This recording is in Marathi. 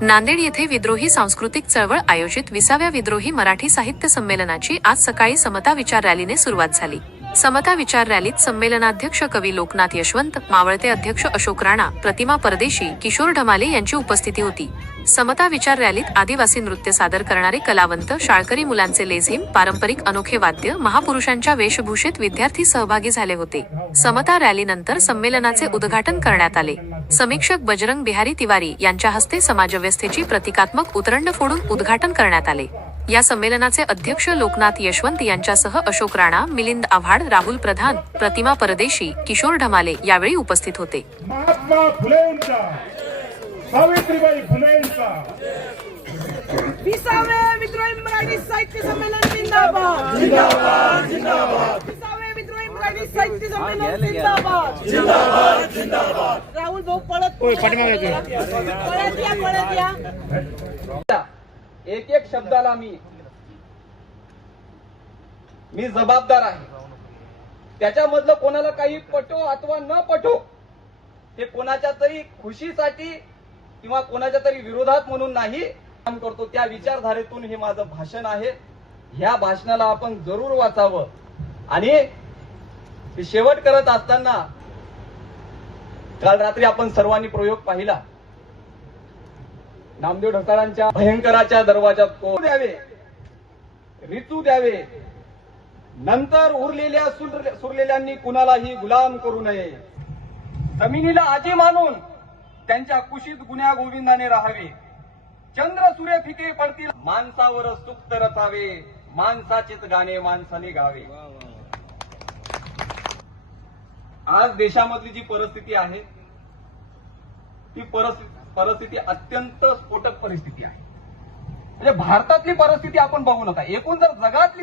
नांदेड येथे विद्रोही सांस्कृतिक चळवळ आयोजित 20व्या विद्रोही मराठी साहित्य संमेलनाची आज सकाळी समता विचार रॅलीने सुरुवात झाली। समता विचार रॅलीत संमेलनाध्यक्ष कवी लोकनाथ यशवंत, मावळते अध्यक्ष अशोक राणा, प्रतिमा परदेशी, किशोर ढमाले यांची उपस्थिती होती। समता विचार रॅलीत आदिवासी नृत्य सादर करणारे कलावंत, शाळकरी मुलांचे लेझिम, पारंपरिक अनोखे वाद्य, महापुरुषांच्या वेशभूषेत विद्यार्थी सहभागी झाले होते। समता रॅलीनंतर संमेलनाचे उद्घाटन करण्यात आले। समीक्षक बजरंग बिहारी तिवारी यांच्या हस्ते समाजव्यवस्थेची प्रतिकात्मक उतरंड फोडून उद्घाटन करण्यात आले। या संमेलनाचे अध्यक्ष लोकनाथ यशवंत यांच्यासह अशोक राणा, मिलिंद आव्हाड, राहुल प्रधान, प्रतिमा परदेशी, किशोर ढमाले यावेळी उपस्थित होते। महात्मा फुलेंचा, सावित्रीबाई फुलेंचा 20वे विद्रोही मराठी साहित्य संमेलन जिंदाबाद जिंदाबाद जिंदाबाद 20वे विद्रोही मराठी साहित्य संमेलन जिंदाबाद जिंदाबाद जिंदाबाद। राहुल भाऊ पळत या एक एक शब्दाला मी जबाबदार आहे। त्याच्यामधलं कोणाला काही पटो अथवा न पटो, ते कोणाच्या तरी खुशीसाठी किंवा कोणाच्या तरी विरोधात म्हणून नाही काम करतो, त्या विचारधारेतून हे माझं भाषण आहे। ह्या भाषणाला आपण जरूर वाचावं। आणि शेवट करत असताना काल रात्री आपण सर्वांनी प्रयोग पाहिला। नामदेव ढसाळांच्या भयंकराच्या दरवाजात कोण द्यावे, ऋतू द्यावे, नंतर उरलेल्या सुरलेल्यांनी कुणालाही गुलाम करू नये, जमिनीला आजी मानून त्यांच्या कुशीत गुण्या गोविंदाने राहावे, चंद्र सूर्य फिके पडतील, माणसावर सुक्त रचावे, माणसाचेच गाणे माणसाने गावे। आज देशामधली जी परिस्थिती आहे ती परिस्थिती अत्यंत स्फोटक परिस्थिती आहे। म्हणजे भारतातली परिस्थिती आपण बघू नका, एकूण जर जगातली